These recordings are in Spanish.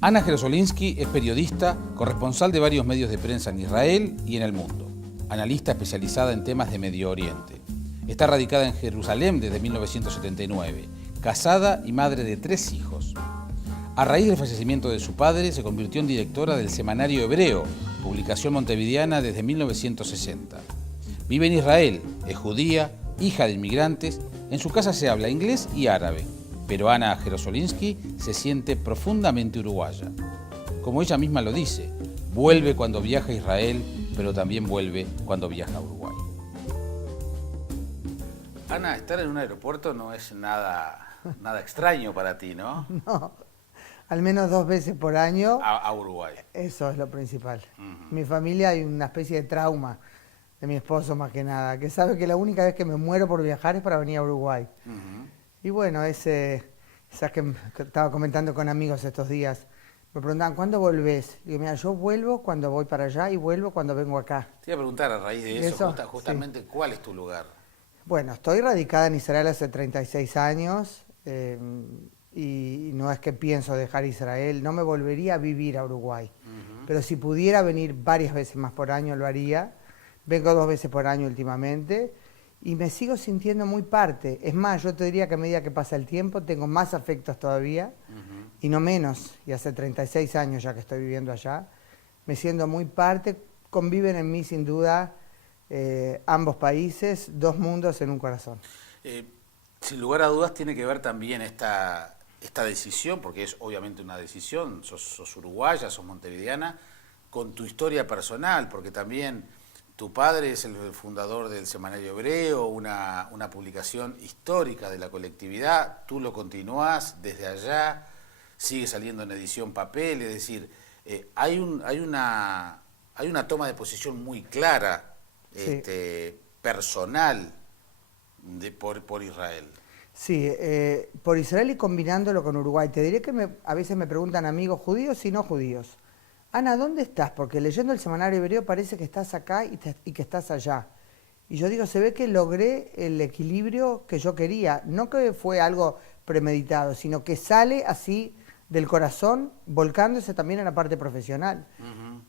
Ana Jerosolinski es periodista, corresponsal de varios medios de prensa en Israel y en el mundo, analista especializada en temas de Medio Oriente. Está radicada en Jerusalén desde 1979, casada y madre de 3 hijos. A raíz del fallecimiento de su padre, se convirtió en directora del Semanario Hebreo, publicación montevideana desde 1960. Vive en Israel, es judía, hija de inmigrantes, en su casa se habla inglés y árabe. Pero Ana Jerosolinski se siente profundamente uruguaya. Como ella misma lo dice, vuelve cuando viaja a Israel, pero también vuelve cuando viaja a Uruguay. Ana, estar en un aeropuerto no es nada extraño para ti, ¿no? No, al menos 2 veces por año. A Uruguay. Eso es lo principal. Mi familia hay una especie de trauma de mi esposo más que nada, que sabe que la única vez que me muero por viajar es para venir a Uruguay. Y bueno, esas que estaba comentando con amigos estos días, me preguntaban, ¿cuándo volvés? Digo, mira, yo vuelvo cuando voy para allá y vuelvo cuando vengo acá. Te iba a preguntar a raíz de eso justamente, sí. ¿Cuál es tu lugar? Bueno, estoy radicada en Israel hace 36 años y no es que pienso dejar Israel, no me volvería a vivir a Uruguay. Pero si pudiera venir varias veces más por año lo haría. Vengo 2 veces por año últimamente. Y me sigo sintiendo muy parte. Es más, yo te diría que a medida que pasa el tiempo tengo más afectos todavía y no menos. Y hace 36 años ya que estoy viviendo allá. Me siento muy parte. Conviven en mí sin duda ambos países, 2 mundos en un corazón. Sin lugar a dudas tiene que ver también esta decisión, porque es obviamente una decisión, sos uruguaya, sos montevideana, con tu historia personal, porque también... Tu padre es el fundador del Semanario Hebreo, una publicación histórica de la colectividad. Tú lo continuás desde allá, sigue saliendo en edición papel. Es decir, hay una toma de posición muy clara, sí, personal, por Israel. Sí, por Israel y combinándolo con Uruguay. Te diré que a veces me preguntan amigos judíos y no judíos. Ana, ¿dónde estás? Porque leyendo el Semanario Hebreo parece que estás acá y que estás allá. Y yo digo, se ve que logré el equilibrio que yo quería. No que fue algo premeditado, sino que sale así del corazón, volcándose también en la parte profesional.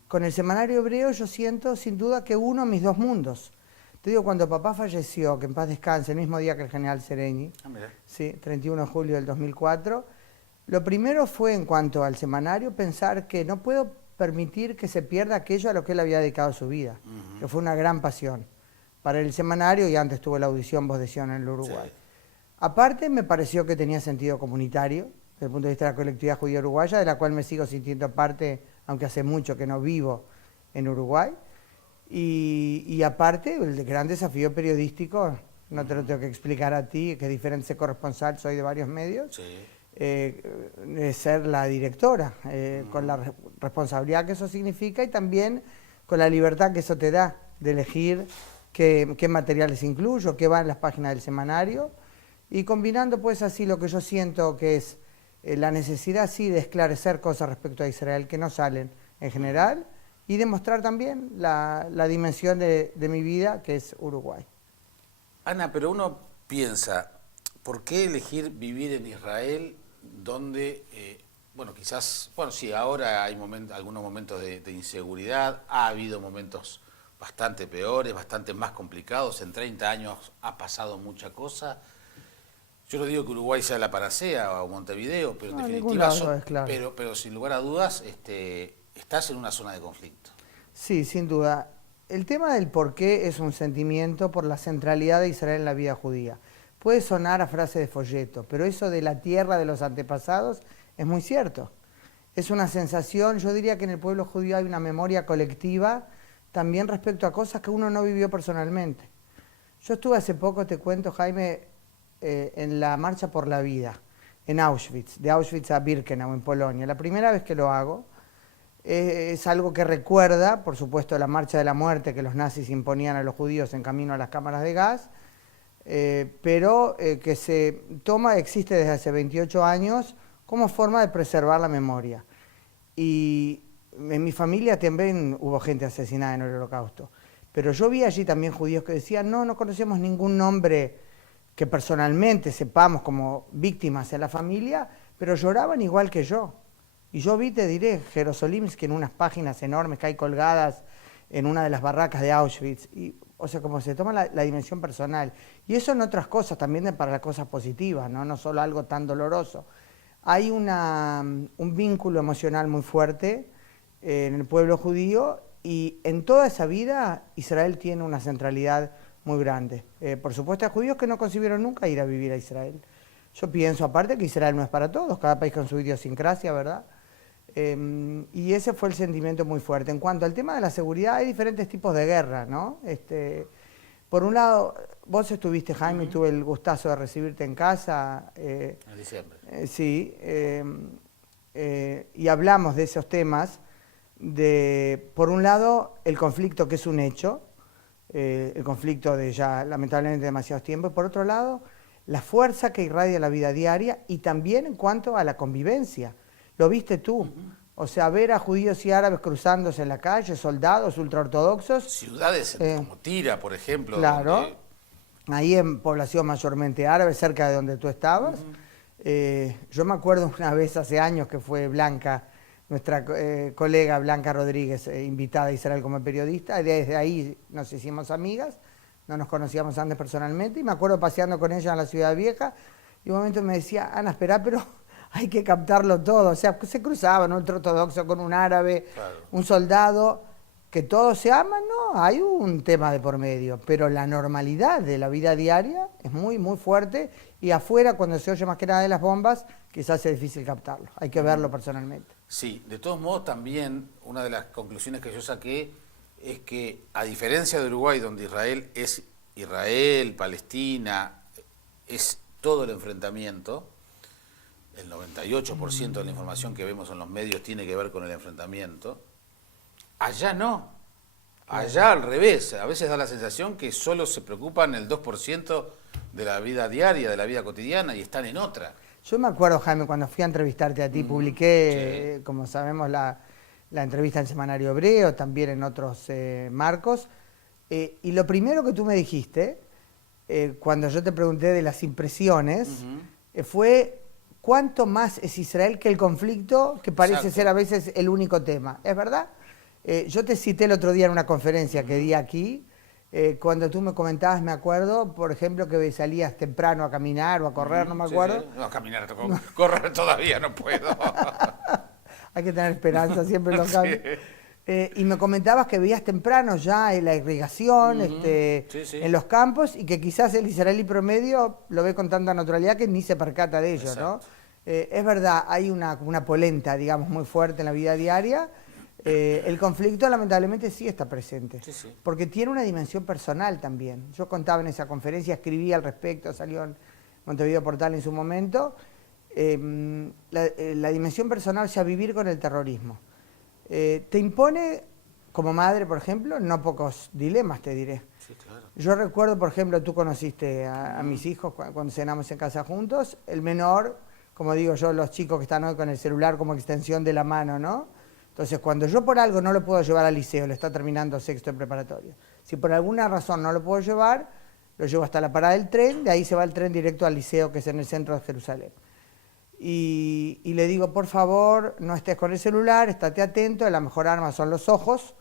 Con el Semanario Hebreo yo siento sin duda que uno mis 2 mundos. Te digo, cuando papá falleció, que en paz descanse, el mismo día que el general Sereni, sí, 31 de julio del 2004, lo primero fue en cuanto al semanario pensar que no puedo permitir que se pierda aquello a lo que él había dedicado su vida, que fue una gran pasión para el semanario y antes tuvo la audición Voz de Sion en el Uruguay. Sí. Aparte me pareció que tenía sentido comunitario, desde el punto de vista de la colectividad judía uruguaya, de la cual me sigo sintiendo parte, aunque hace mucho que no vivo en Uruguay, y aparte el gran desafío periodístico, no te lo tengo que explicar a ti, que diferente ser corresponsal, soy de varios medios, sí. Ser la directora, con la responsabilidad que eso significa y también con la libertad que eso te da de elegir qué materiales incluyo, qué va en las páginas del semanario y combinando pues así lo que yo siento que es la necesidad sí de esclarecer cosas respecto a Israel que no salen en general y demostrar también la dimensión de mi vida que es Uruguay. Ana, pero uno piensa, ¿por qué elegir vivir en Israel donde, quizás, sí, ahora hay algunos momentos de inseguridad, ha habido momentos bastante peores, bastante más complicados, en 30 años ha pasado mucha cosa. Yo no digo que Uruguay sea la panacea o Montevideo, pero en definitiva, claro. pero sin lugar a dudas, estás en una zona de conflicto. Sí, sin duda. El tema del por qué es un sentimiento por la centralidad de Israel en la vida judía. Puede sonar a frase de folleto, pero eso de la tierra de los antepasados es muy cierto. Es una sensación, yo diría que en el pueblo judío hay una memoria colectiva también respecto a cosas que uno no vivió personalmente. Yo estuve hace poco, te cuento, Jaime, en la Marcha por la Vida, en Auschwitz, de Auschwitz a Birkenau, en Polonia. La primera vez que lo hago, es algo que recuerda, por supuesto, la Marcha de la Muerte que los nazis imponían a los judíos en camino a las cámaras de gas, pero que existe desde hace 28 años como forma de preservar la memoria. Y en mi familia también hubo gente asesinada en el Holocausto, Pero yo vi allí también judíos que decían, no conocemos ningún nombre que personalmente sepamos como víctimas en la familia, pero lloraban igual que yo. Y yo vi, te diré, Jerosolimsky en unas páginas enormes que hay colgadas en una de las barracas de Auschwitz. Y, o sea, como se toma la dimensión personal. Y eso en otras cosas, también para las cosas positivas, no solo algo tan doloroso. Hay un vínculo emocional muy fuerte en el pueblo judío, y en toda esa vida Israel tiene una centralidad muy grande. Por supuesto hay judíos que no concibieron nunca ir a vivir a Israel. Yo pienso aparte que Israel no es para todos, cada país con su idiosincrasia, ¿verdad? Y ese fue el sentimiento muy fuerte. En cuanto al tema de la seguridad, hay diferentes tipos de guerra, ¿no? Por un lado, vos estuviste, Jaime, y tuve el gustazo de recibirte en casa. En diciembre. Sí, y hablamos de esos temas, por un lado, el conflicto que es un hecho, el conflicto de ya lamentablemente demasiados tiempos, y por otro lado, la fuerza que irradia la vida diaria y también en cuanto a la convivencia. Lo viste tú, o sea, ver a judíos y árabes cruzándose en la calle, soldados ultraortodoxos. Ciudades como Tira, por ejemplo. Claro, donde... ahí en población mayormente árabe, cerca de donde tú estabas. Yo me acuerdo una vez hace años que fue Blanca, nuestra colega Blanca Rodríguez, invitada a Israel como periodista. Desde ahí nos hicimos amigas, no nos conocíamos antes personalmente, y me acuerdo paseando con ella en la Ciudad Vieja, y un momento me decía, Ana, espera, pero hay que captarlo todo. O sea, se cruzaban un ultraortodoxo con un árabe, claro, un soldado, que todos se aman, no, hay un tema de por medio, pero la normalidad de la vida diaria es muy, muy fuerte, y afuera, cuando se oye más que nada de las bombas, quizás es difícil captarlo, hay que verlo personalmente. Sí, de todos modos también una de las conclusiones que yo saqué es que, a diferencia de Uruguay, donde Israel es Israel, Palestina, es todo el enfrentamiento, el 98% de la información que vemos en los medios tiene que ver con el enfrentamiento, allá no, allá al revés, a veces da la sensación que solo se preocupan el 2% de la vida diaria, de la vida cotidiana, y están en otra. Yo me acuerdo, Jaime, cuando fui a entrevistarte a ti, publiqué, sí, como sabemos, la entrevista en el Semanario Hebreo, también en otros marcos, y lo primero que tú me dijiste, cuando yo te pregunté de las impresiones, fue cuánto más es Israel que el conflicto, que parece ser a veces el único tema. ¿Es verdad? Yo te cité el otro día en una conferencia que di aquí, cuando tú me comentabas, me acuerdo, por ejemplo, que salías temprano a caminar o a correr, no me acuerdo. Sí. No, a caminar, correr todavía no puedo. Hay que tener esperanza siempre en los cambios. Y me comentabas que veías temprano ya la irrigación en los campos, y que quizás el israelí promedio lo ve con tanta naturalidad que ni se percata de ello, ¿no? Es verdad, hay una polenta, digamos, muy fuerte en la vida diaria. El conflicto lamentablemente sí está presente, porque tiene una dimensión personal también. Yo contaba en esa conferencia, escribí al respecto, salió en Montevideo Portal en su momento, la dimensión personal, o sea, vivir con el terrorismo. Te impone, como madre, por ejemplo, no pocos dilemas, te diré. Sí, claro. Yo recuerdo, por ejemplo, tú conociste a mis hijos cuando cenamos en casa juntos, el menor, como digo yo, los chicos que están hoy con el celular como extensión de la mano, ¿no? Entonces, cuando yo por algo no lo puedo llevar al liceo, le está terminando sexto en preparatoria, si por alguna razón no lo puedo llevar, lo llevo hasta la parada del tren, de ahí se va el tren directo al liceo, que es en el centro de Jerusalén. Y le digo, por favor, no estés con el celular, estate atento, la mejor arma son los ojos,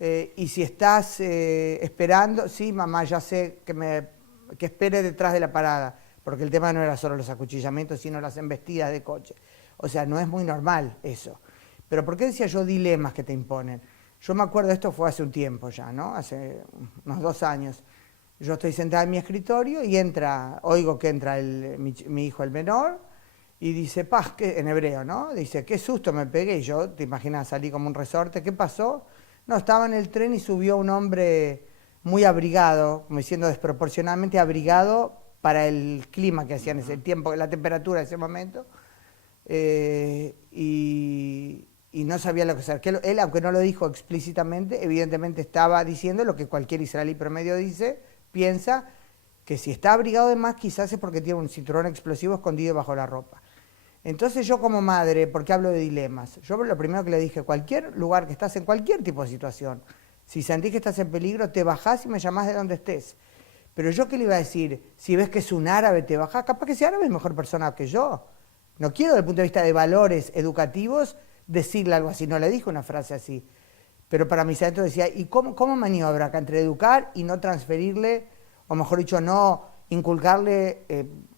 y si estás esperando, sí, mamá, ya sé que espere detrás de la parada, porque el tema no era solo los acuchillamientos, sino las embestidas de coche. O sea, no es muy normal eso. Pero ¿por qué decía yo dilemas que te imponen? Yo me acuerdo, esto fue hace un tiempo ya, ¿no? Hace unos 2 años. Yo estoy sentada en mi escritorio y oigo que entra mi hijo, el menor, y dice, paz, en hebreo, ¿no? Dice, qué susto me pegué. Y yo, te imaginas, salí como un resorte. ¿Qué pasó? No, estaba en el tren y subió un hombre muy abrigado, como diciendo desproporcionadamente abrigado para el clima que hacía en ese tiempo, la temperatura de ese momento. Y no sabía lo que hacer. Él, aunque no lo dijo explícitamente, evidentemente estaba diciendo lo que cualquier israelí promedio piensa, que si está abrigado de más quizás es porque tiene un cinturón explosivo escondido bajo la ropa. Entonces yo como madre, porque hablo de dilemas, yo lo primero que le dije, cualquier lugar que estás en cualquier tipo de situación, Si sentís que estás en peligro, te bajás y me llamás de donde estés. Pero yo qué le iba a decir, si ves que es un árabe, te bajás, capaz que ese árabe es mejor persona que yo. No quiero desde el punto de vista de valores educativos decirle algo así, no le dije una frase así. Pero para mis adentros decía, ¿y cómo maniobra acá entre educar y no transferirle, o mejor dicho, no inculcarle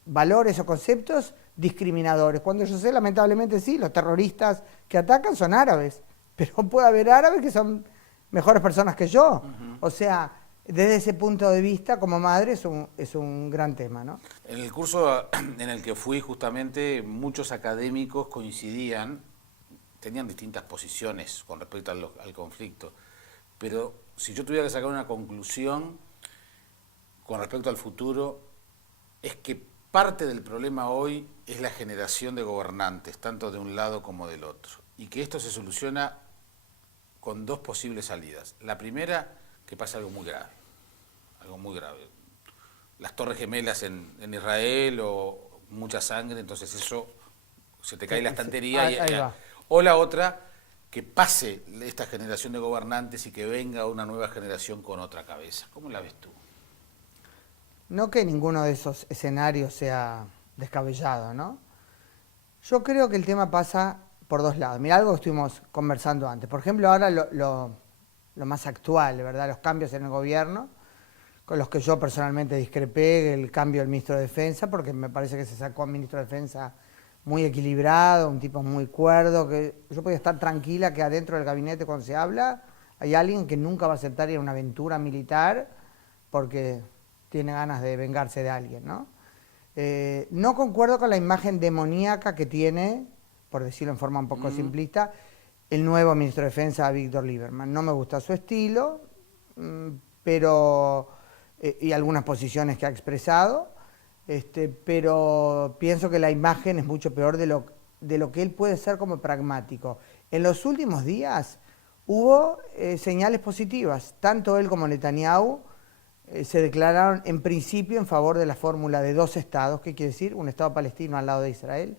valores o conceptos discriminadores? Cuando yo sé, lamentablemente sí, los terroristas que atacan son árabes, pero puede haber árabes que son mejores personas que yo. O sea, desde ese punto de vista, como madre, es un gran tema, ¿no? En el curso en el que fui, justamente, muchos académicos coincidían, tenían distintas posiciones con respecto al conflicto, pero si yo tuviera que sacar una conclusión con respecto al futuro, es que parte del problema hoy es la generación de gobernantes, tanto de un lado como del otro, y que esto se soluciona con dos posibles salidas. La primera, que pasa algo muy grave, las Torres Gemelas en Israel o mucha sangre, entonces eso se te cae la estantería. Ahí va. O la otra, que pase esta generación de gobernantes y que venga una nueva generación con otra cabeza. ¿Cómo la ves tú? No que ninguno de esos escenarios sea descabellado, ¿no? Yo creo que el tema pasa por dos lados. Mira, algo que estuvimos conversando antes. Por ejemplo, ahora lo más actual, ¿verdad? Los cambios en el gobierno, con los que yo personalmente discrepé, el cambio del ministro de Defensa, porque me parece que se sacó a un ministro de Defensa muy equilibrado, un tipo muy cuerdo, que yo podía estar tranquila que adentro del gabinete cuando se habla hay alguien que nunca va a aceptar ir a una aventura militar porque tiene ganas de vengarse de alguien, ¿no? No concuerdo con la imagen demoníaca que tiene, por decirlo en forma un poco simplista, el nuevo ministro de Defensa, Víctor Lieberman. No me gusta su estilo, pero y algunas posiciones que ha expresado, pero pienso que la imagen es mucho peor de lo que él puede ser como pragmático. En los últimos días hubo señales positivas, tanto él como Netanyahu se declararon en principio en favor de la fórmula de dos estados, ¿qué quiere decir? Un estado palestino al lado de Israel.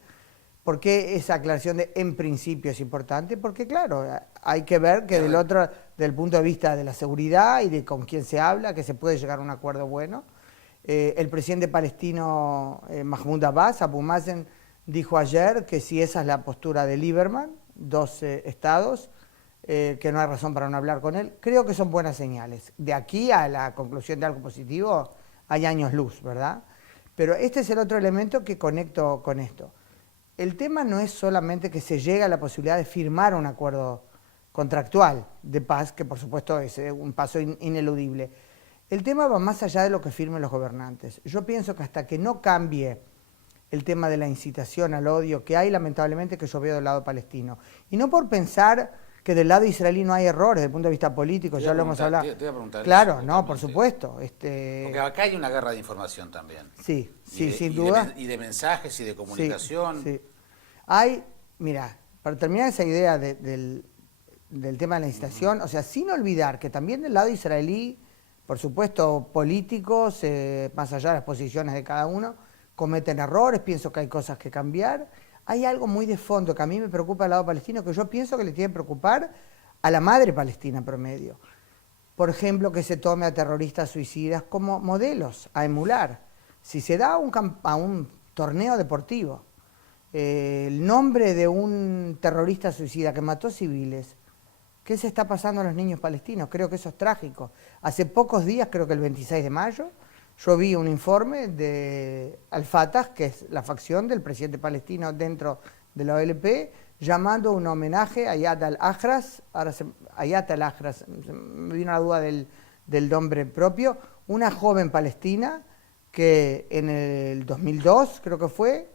¿Por qué esa aclaración de en principio es importante? Porque claro, hay que ver que del punto de vista de la seguridad y de con quién se habla, que se puede llegar a un acuerdo bueno. El presidente palestino Mahmoud Abbas, Abu Mazen, dijo ayer que si esa es la postura de Lieberman, dos estados, que no hay razón para no hablar con él, creo que son buenas señales. De aquí a la conclusión de algo positivo hay años luz, ¿verdad? Pero este es el otro elemento que conecto con esto. El tema no es solamente que se llegue a la posibilidad de firmar un acuerdo contractual de paz, que por supuesto es un paso ineludible. El tema va más allá de lo que firmen los gobernantes. Yo pienso que hasta que no cambie el tema de la incitación al odio que hay, lamentablemente, que yo veo del lado palestino. Y no por pensar que del lado israelí no hay errores desde el punto de vista político, ya lo hemos hablado. Te voy a preguntar claro, eso, no, por supuesto. Porque acá hay una guerra de información también. Sí, sin duda. Y de mensajes y de comunicación. Sí. Hay, mira, para terminar esa idea del tema de la incitación, o sea, sin olvidar que también del lado israelí, por supuesto, políticos, más allá de las posiciones de cada uno, cometen errores, pienso que hay cosas que cambiar. Hay algo muy de fondo que a mí me preocupa del lado palestino, que yo pienso que le tiene que preocupar a la madre palestina promedio. Por ejemplo, que se tome a terroristas suicidas como modelos a emular. Si se da a un torneo deportivo el nombre de un terrorista suicida que mató civiles, ¿qué se está pasando a los niños palestinos? Creo que eso es trágico. Hace pocos días, creo que el 26 de mayo, yo vi un informe de Al-Fatah, que es la facción del presidente palestino dentro de la OLP, llamando un homenaje a Ayat al-Ahras, me vino la duda del nombre propio, una joven palestina que en el 2002, creo que fue,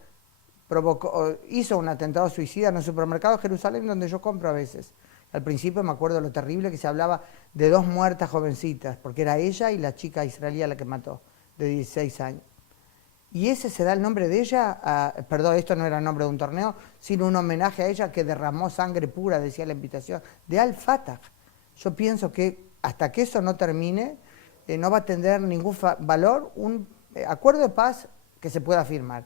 hizo un atentado suicida en un supermercado de Jerusalén donde yo compro a veces. Al principio me acuerdo lo terrible que se hablaba de dos muertas jovencitas, porque era ella y la chica israelí a la que mató, de 16 años. Y ese se da el nombre de ella, perdón, esto no era el nombre de un torneo, sino un homenaje a ella que derramó sangre pura, decía la invitación, de Al-Fatah. Yo pienso que hasta que eso no termine, no va a tener ningún valor un acuerdo de paz que se pueda firmar.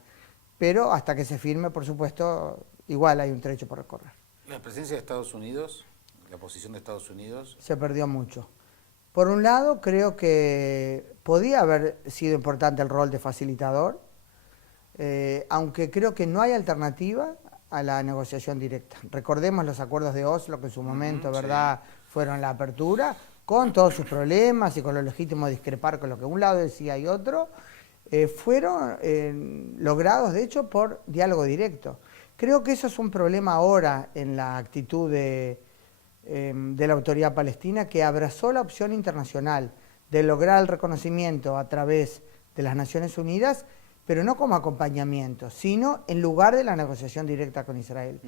Pero hasta que se firme, por supuesto, igual hay un trecho por recorrer. La presencia de Estados Unidos, la posición de Estados Unidos... Se perdió mucho. Por un lado, creo que podía haber sido importante el rol de facilitador, aunque creo que no hay alternativa a la negociación directa. Recordemos los acuerdos de Oslo, que en su momento, ¿verdad?, fueron la apertura, con todos sus problemas y con lo legítimo de discrepar con lo que un lado decía y otro, fueron logrados, de hecho, por diálogo directo. Creo que eso es un problema ahora en la actitud de la autoridad palestina, que abrazó la opción internacional de lograr el reconocimiento a través de las Naciones Unidas, pero no como acompañamiento, sino en lugar de la negociación directa con Israel.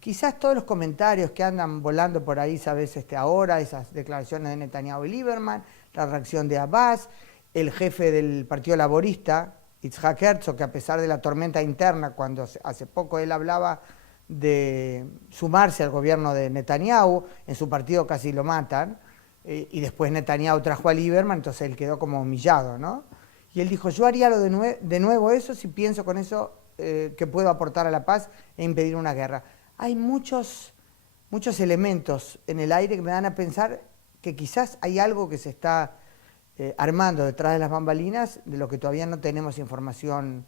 Quizás todos los comentarios que andan volando por ahí, sabes, ahora, esas declaraciones de Netanyahu y Lieberman, la reacción de Abbas, el jefe del Partido Laborista, Yitzhak Herzog, que a pesar de la tormenta interna, cuando hace poco él hablaba de sumarse al gobierno de Netanyahu, en su partido casi lo matan, y después Netanyahu trajo a Lieberman, entonces él quedó como humillado, ¿no? Y él dijo, yo haría de nuevo eso si pienso con eso que puedo aportar a la paz e impedir una guerra. Hay muchos elementos en el aire que me dan a pensar que quizás hay algo que se está armando detrás de las bambalinas, de lo que todavía no tenemos información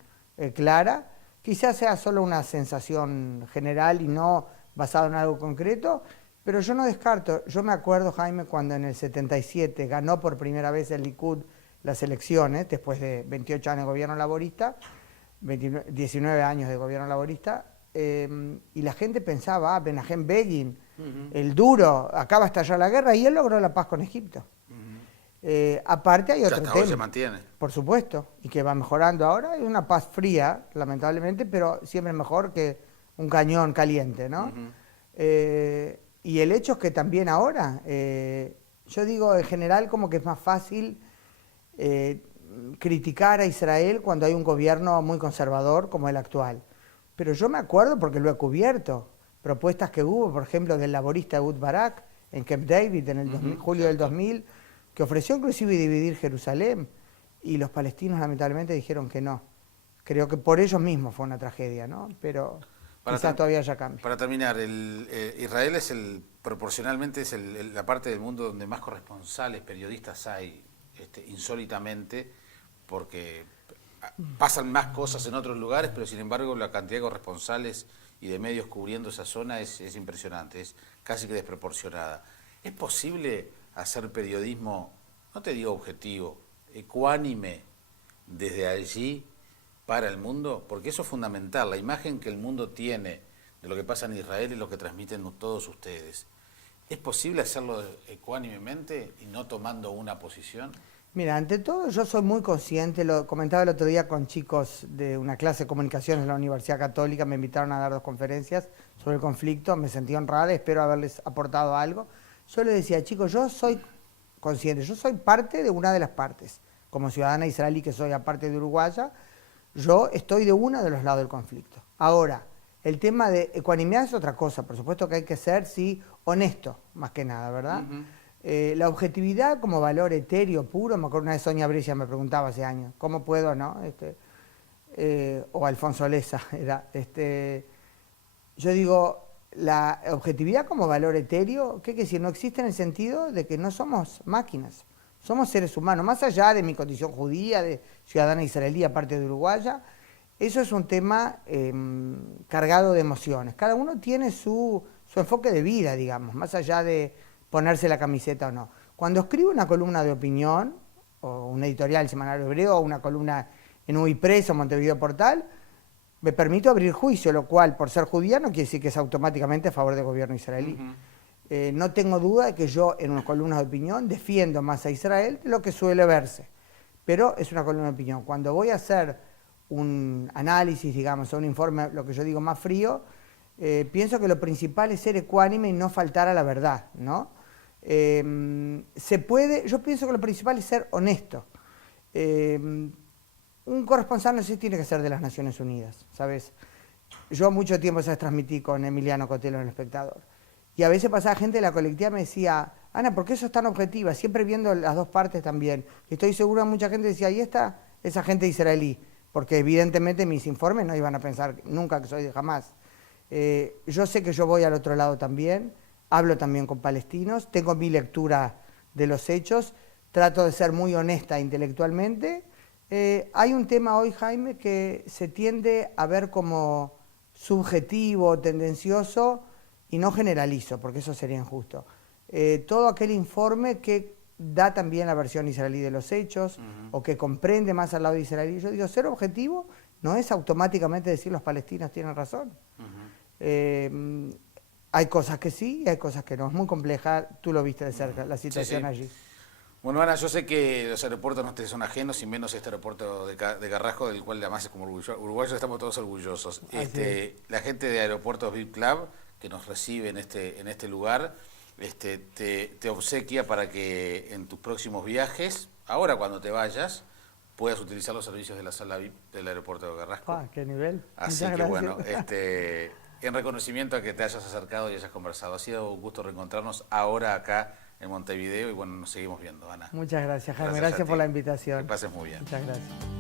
clara. Quizás sea solo una sensación general y no basada en algo concreto, pero yo no descarto. Yo me acuerdo, Jaime, cuando en el 77 ganó por primera vez el Likud las elecciones, después de 28 años de gobierno laborista, 19 años de gobierno laborista, y la gente pensaba, Menahem Begin, el duro, acaba de estallar la guerra, y él logró la paz con Egipto. Aparte hay otro tema, se mantiene. Por supuesto, y que va mejorando ahora. Hay una paz fría, lamentablemente, pero siempre mejor que un cañón caliente, ¿no? Y el hecho es que también ahora, yo digo en general como que es más fácil criticar a Israel cuando hay un gobierno muy conservador como el actual. Pero yo me acuerdo, porque lo he cubierto, propuestas que hubo, por ejemplo, del laborista Ehud Barak en Camp David en el julio del 2000, que ofreció inclusive dividir Jerusalén, y los palestinos lamentablemente dijeron que no. Creo que por ellos mismos fue una tragedia, ¿no? Pero quizás todavía ya cambia. Para terminar, Israel es proporcionalmente es la parte del mundo donde más corresponsales, periodistas hay, insólitamente, porque pasan más cosas en otros lugares, pero sin embargo la cantidad de corresponsales y de medios cubriendo esa zona es impresionante, es casi que desproporcionada. ¿Es posible hacer periodismo, no te digo objetivo, ecuánime desde allí para el mundo? Porque eso es fundamental, la imagen que el mundo tiene de lo que pasa en Israel es lo que transmiten todos ustedes. ¿Es posible hacerlo ecuánimemente y no tomando una posición? Mira, ante todo yo soy muy consciente, lo comentaba el otro día con chicos de una clase de comunicaciones de la Universidad Católica, me invitaron a dar 2 conferencias sobre el conflicto, me sentí honrada, espero haberles aportado algo. Yo les decía, chicos, yo soy consciente, yo soy parte de una de las partes, como ciudadana israelí que soy, aparte de uruguaya, yo estoy de uno de los lados del conflicto. Ahora, el tema de ecuanimidad es otra cosa, por supuesto que hay que ser, sí, honesto, más que nada, ¿verdad? La objetividad como valor etéreo, puro, me acuerdo una vez Sonia Brescia me preguntaba hace años, ¿cómo puedo, no? O Alfonso Leza, yo digo, la objetividad como valor etéreo, ¿qué quiere decir? No existe en el sentido de que no somos máquinas, somos seres humanos, más allá de mi condición judía, de ciudadana israelí, aparte de uruguaya, eso es un tema cargado de emociones. Cada uno tiene su enfoque de vida, digamos, más allá de ponerse la camiseta o no. Cuando escribo una columna de opinión, o un editorial Semanario Hebreo, o una columna en UIPRES o Montevideo Portal, me permito abrir juicio, lo cual, por ser judía, no quiere decir que es automáticamente a favor del gobierno israelí. No tengo duda de que yo, en una columna de opinión, defiendo más a Israel de lo que suele verse. Pero es una columna de opinión. Cuando voy a hacer un análisis, digamos, o un informe, lo que yo digo más frío, pienso que lo principal es ser ecuánime y no faltar a la verdad, ¿no? Yo pienso que lo principal es ser honesto. Un corresponsal no sé si tiene que ser de las Naciones Unidas, ¿sabes? Yo mucho tiempo transmití con Emiliano Cotelo en El Espectador. Y a veces pasaba gente de la colectiva me decía, Ana, ¿por qué sos tan objetiva? Siempre viendo las dos partes también. Y estoy seguro que mucha gente decía, ahí está esa gente israelí. Porque evidentemente mis informes no iban a pensar nunca que soy de Hamás. Yo sé que yo voy al otro lado también. Hablo también con palestinos, tengo mi lectura de los hechos, trato de ser muy honesta intelectualmente. Hay un tema hoy, Jaime, que se tiende a ver como subjetivo, tendencioso, y no generalizo, porque eso sería injusto. Todo aquel informe que da también la versión israelí de los hechos, o que comprende más al lado israelí. Yo digo, ser objetivo no es automáticamente decir los palestinos tienen razón. Hay cosas que sí y hay cosas que no. Es muy compleja, tú lo viste de cerca, la situación allí. Bueno, Ana, yo sé que los aeropuertos no te son ajenos, y menos este aeropuerto de Carrasco, del cual además como uruguayos estamos todos orgullosos. La gente de Aeropuertos VIP Club, que nos recibe en este lugar, te obsequia para que en tus próximos viajes, ahora cuando te vayas, puedas utilizar los servicios de la sala VIP del aeropuerto de Carrasco. ¡Qué nivel! Así que bueno, en reconocimiento a que te hayas acercado y hayas conversado. Ha sido un gusto reencontrarnos ahora acá en Montevideo y bueno, nos seguimos viendo, Ana. Muchas gracias, Jaime. Gracias por la invitación. Que pases muy bien. Muchas gracias.